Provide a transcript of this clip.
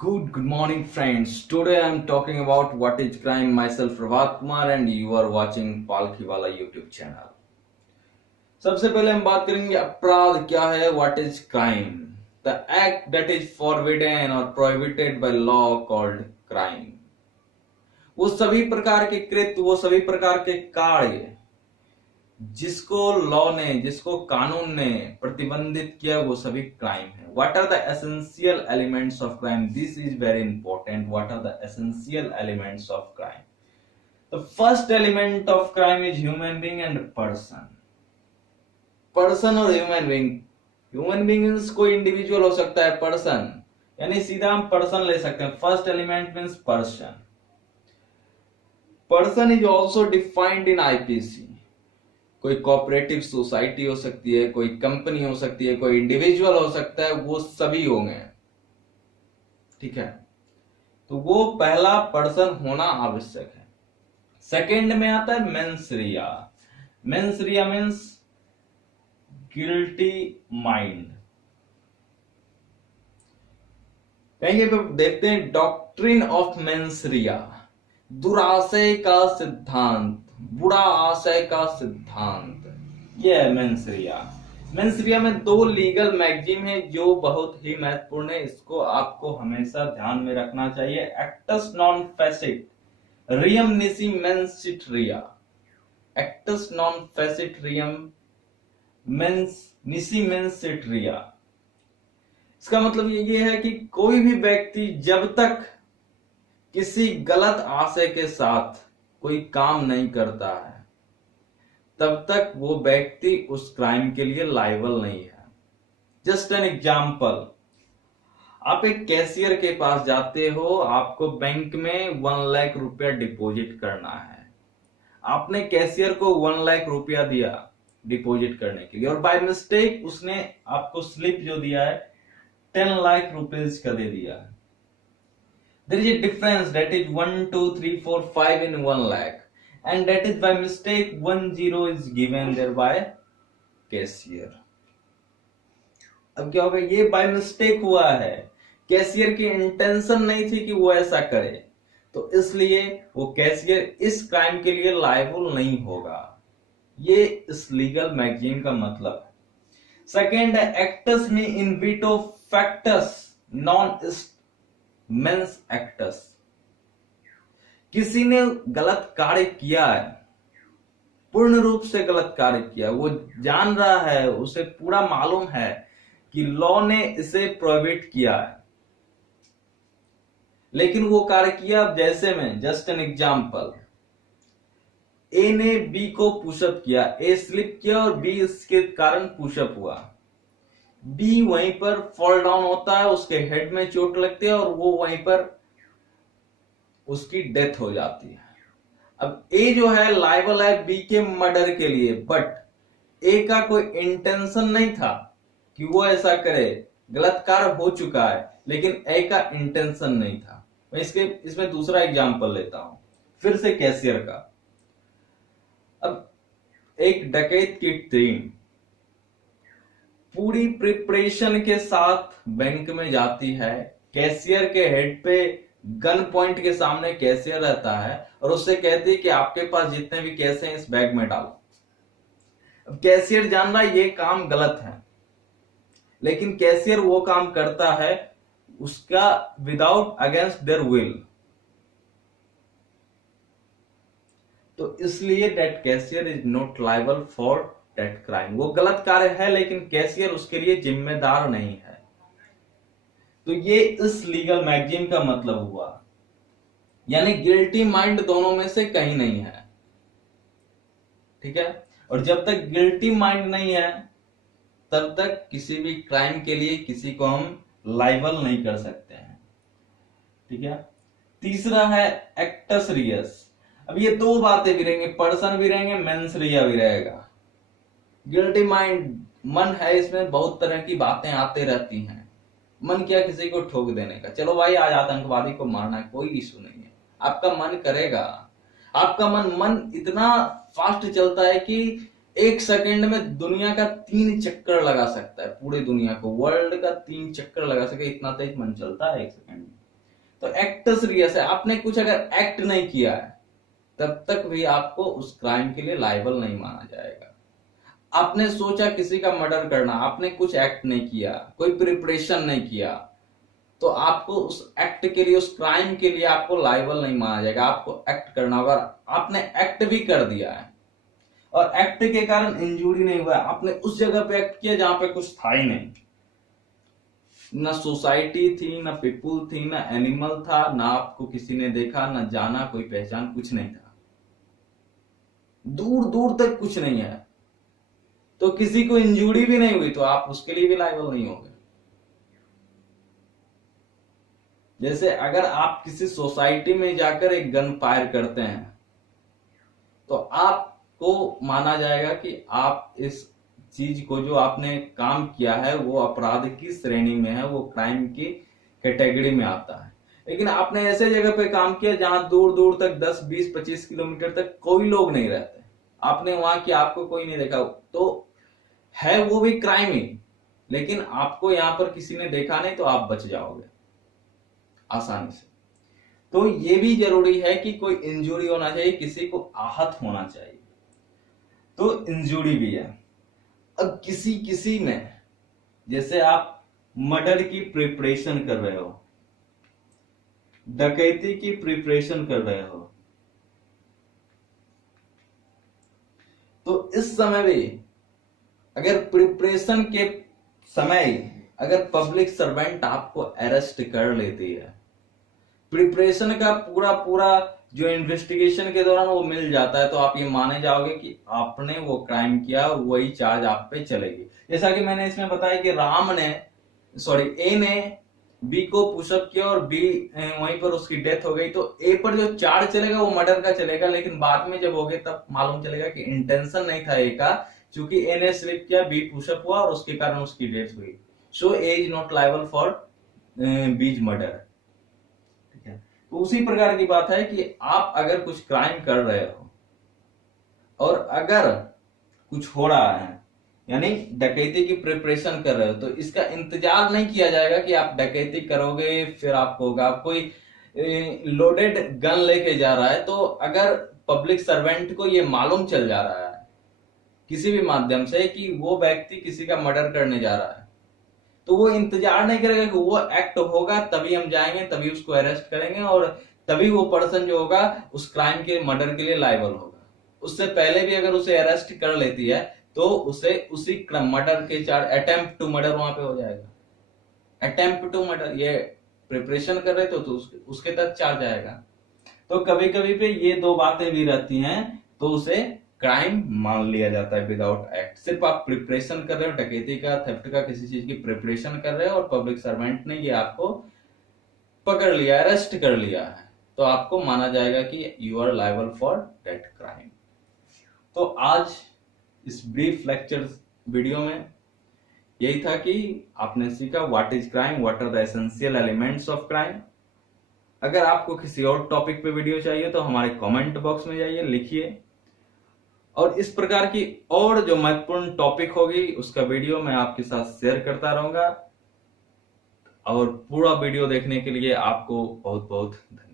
Good morning, friends. Today I am talking about what is crime. Myself Prabhat Kumar and you are watching Palkhiwala YouTube channel. सबसे पहले हम बात करेंगे अपराध क्या है. What is crime? The act that is forbidden or prohibited by law called crime. वो सभी प्रकार के कृत्य, वो सभी प्रकार के कार्य जिसको लॉ ने, जिसको कानून ने प्रतिबंधित किया, वो सभी क्राइम है. What are the essential elements of crime? This is very important. What are the essential elements of crime? The first element of crime is human being and person. Person और ह्यूमन बीइंग. ह्यूमन बीइंग कोई individual हो सकता है, person यानी सीधा हम person ले सकते हैं. First element means person. Person is also defined in IPC. कोई कोऑपरेटिव सोसाइटी हो सकती है, कोई कंपनी हो सकती है, कोई इंडिविजुअल हो सकता है, वो सभी होंगे. ठीक है, तो वो पहला पर्सन होना आवश्यक है. सेकंड में आता है मेंस रिया. मेंस रिया मीन्स गिल्टी माइंड. कहेंगे देखते हैं डॉक्ट्रिन ऑफ मेंस रिया. दुराशय का सिद्धांत, बुरा आशय का सिद्धांत, यह है मेंसरिया. मेंसरिया में दो लीगल मैगजीम है जो बहुत ही महत्वपूर्ण है. इसको आपको हमेशा ध्यान में रखना चाहिए. एक्टस नॉन फेसिट रियम निसी मेंसिट रिया. एक्टस नॉन फेसिट रियम निसी मेंसिट रिया. इसका मतलब ये है कि कोई भी व्यक्ति जब तक किसी गलत आशय के साथ कोई काम नहीं करता है तब तक वो व्यक्ति उस क्राइम के लिए लायबल नहीं है. जस्ट एन एग्जाम्पल, आप एक कैशियर के पास जाते हो, आपको बैंक में 1 लाख रुपया डिपॉजिट करना है. आपने कैशियर को 1 लाख रुपया दिया डिपॉजिट करने के लिए और बाय मिस्टेक उसने आपको स्लिप जो दिया है 10 लाख रुपीज का दे दिया. There is a difference, that is 1 2 3 4 5 in 1 lakh, and that is by mistake 1 0 is given there by cashier. अब क्या होगा, ये बाय मिस्टेक हुआ है, कैशियर की इंटेंशन नहीं थी कि वो ऐसा करे, तो इसलिए वो कैशियर इस क्राइम के लिए लायबल नहीं होगा. ये इस लीगल मैगजीन का मतलब है. सेकेंड है एक्टस में इन विटो फैक्टस नॉन मेंस एक्टस. किसी ने गलत कार्य किया है, पूर्ण रूप से गलत कार्य किया, वो जान रहा है, उसे पूरा मालूम है कि लॉ ने इसे प्रोहिबिट किया है, लेकिन वो कार्य किया. जैसे में जस्ट एन एग्जांपल, ए ने बी को पुशअप किया, ए स्लिप किया और बी इसके कारण पुशअप हुआ. बी वहीं पर फॉल डाउन होता है, उसके हेड में चोट लगती है और वो वहीं पर उसकी डेथ हो जाती है. अब ए जो है लायबल है बी के मर्डर के लिए, बट ए का कोई इंटेंशन नहीं था कि वो ऐसा करे. गलत कार्य हो चुका है लेकिन ए का इंटेंशन नहीं था. मैं इसमें दूसरा एग्जांपल लेता हूं, फिर से कैशियर का. अब एक डकैत की टीम पूरी प्रिपरेशन के साथ बैंक में जाती है. कैशियर के हेड पे गन पॉइंट के सामने कैशियर रहता है और उससे कहती है कि आपके पास जितने भी कैश हैं इस बैग में डालो. अब कैशियर जान रहा है ये काम गलत है, लेकिन कैशियर वो काम करता है उसका विदाउट अगेंस्ट देयर विल. तो इसलिए that cashier is not liable for that crime. वो गलत कार्य है लेकिन कैशियर उसके लिए जिम्मेदार नहीं है. तो ये इस लीगल मैगजीन का मतलब हुआ, यानी गिल्टी माइंड दोनों में से कहीं नहीं है. ठीक है, और जब तक गिल्टी माइंड नहीं है तब तक किसी भी क्राइम के लिए किसी को हम लायबल नहीं कर सकते हैं. ठीक है. तीसरा है एक्टस रियस. अब ये दो बातें भी रहेंगे, पर्सन भी रहेंगे, मेंस रिया भी रहेगा. गिल्टी माइंड मन है, इसमें बहुत तरह की बातें आते रहती हैं. मन क्या, किसी को ठोक देने का, चलो भाई आज आतंकवादी को मारना है, कोई इशू नहीं है. आपका मन करेगा, आपका मन इतना फास्ट चलता है कि 1 सेकंड में दुनिया का 3 चक्कर लगा सकता है. पूरे दुनिया को, वर्ल्ड का 3 चक्कर लगा सके, इतना तेज मन चलता है 1 सेकंड में. तो एक्ट सीरियस है, आपने कुछ अगर एक्ट नहीं किया है तब तक भी आपको उस क्राइम के लिए लायबल नहीं माना जाएगा। आपने सोचा किसी का मर्डर करना, आपने कुछ एक्ट नहीं किया, कोई प्रिपरेशन नहीं किया, तो आपको उस एक्ट के लिए, उस क्राइम के लिए आपको लायबल नहीं माना जाएगा। आपको एक्ट करना होगा। आपने एक्ट भी कर दिया है और एक्ट के कारण इंजूरी नहीं हुआ, आपने उस जगह पे एक्ट किया जहां पे कुछ था ही नहीं, ना सोसाइटी थी, ना पीपुल थी, ना एनिमल था, ना आपको किसी ने देखा, ना जाना, कोई पहचान, कुछ नहीं था, दूर दूर तक कुछ नहीं है, तो किसी को इंजूरी भी नहीं हुई, तो आप उसके लिए भी लायबल नहीं होगे। जैसे अगर आप किसी सोसाइटी में जाकर एक गन फायर करते हैं तो आपको माना जाएगा कि आप इस चीज को, जो आपने काम किया है, वो अपराध की श्रेणी में है, वो क्राइम की कैटेगरी में आता है। लेकिन आपने ऐसे जगह पे काम किया जहां दूर दूर तक 10, 20, 25 किलोमीटर तक कोई लोग नहीं रहते, आपने वहां किया, आपको कोई नहीं देखा, तो है वो भी क्राइम ही, लेकिन आपको यहां पर किसी ने देखा नहीं, तो आप बच जाओगे आसानी से। तो ये भी जरूरी है कि कोई इंजरी होना चाहिए, किसी को आहत होना चाहिए, तो इंजरी भी है। अब किसी किसी में, जैसे आप मर्डर की प्रिपरेशन कर रहे हो, डकैती की प्रिपरेशन कर रहे हो, तो इस समय भी अगर प्रिपरेशन के समय अगर पब्लिक सर्वेंट आपको अरेस्ट कर लेती है, प्रिपरेशन का पूरा पूरा जो इन्वेस्टिगेशन के दौरान वो मिल जाता है, तो आप ये माने जाओगे कि आपने वो क्राइम किया, वही चार्ज आप पे चलेगी। जैसा कि मैंने इसमें बताया कि ए ने बी को पुशअप किया और बी वहीं पर उसकी डेथ हो गई, तो ए पर जो चार्ज चलेगा वो मर्डर का चलेगा, लेकिन बाद में जब हो गए तब मालूम चलेगा कि इंटेंशन नहीं था ए का, क्योंकि ए ने स्लिप किया, बी पुशअप हुआ और उसके कारण उसकी डेथ हुई। सो ए इज नॉट लायबल फॉर बीज मर्डर। तो उसी प्रकार की बात है कि आप अगर कुछ क्राइम कर रहे हो और अगर कुछ हो रहा है, यानी डकैती की प्रिपरेशन कर रहे हो, तो इसका इंतजार नहीं किया जाएगा कि आप डकैती करोगे फिर आपको होगा। आप कोई लोडेड गन लेके जा रहा है, तो अगर पब्लिक सर्वेंट को ये मालूम चल जा रहा है किसी भी माध्यम से कि वो व्यक्ति किसी का मर्डर करने जा रहा है, तो वो इंतजार नहीं करेगा कि वो एक्ट होगा तभी हम जाएंगे, तभी उसको अरेस्ट करेंगे और तभी वो पर्सन जो होगा उस क्राइम के, मर्डर के लिए लायबल होगा। उससे पहले भी अगर उसे अरेस्ट कर लेती है तो उसे उसी मर्डर के चार्ज, अटेम्प्ट टू मर्डर वहां पे हो जाएगा। अटेम्प्ट टू मर्डर, ये प्रिपरेशन कर रहे थे तो उसके तहत चार्ज आएगा। तो कभी कभी पे ये दो बातें भी रहती हैं, तो उसे क्राइम मान लिया जाता है विदाउट एक्ट। सिर्फ आप प्रिपरेशन कर रहे हो, डकैती का, थेफ्ट का, किसी चीज की प्रिपरेशन कर रहे हो और पब्लिक सर्वेंट ने ये आपको पकड़ लिया, अरेस्ट कर लिया है, तो आपको माना जाएगा कि you are liable for that crime. तो आज इस ब्रीफ लेक्चर वीडियो में यही था कि आपने सीखा what is crime, what are the essential elements of crime. अगर आपको किसी और टॉपिक पे वीडियो चाहिए तो हमारे कमेंट बॉक्स में जाइए, लिखिए, और इस प्रकार की और जो महत्वपूर्ण टॉपिक होगी उसका वीडियो मैं आपके साथ शेयर करता रहूंगा। और पूरा वीडियो देखने के लिए आपको बहुत बहुत धन्यवाद।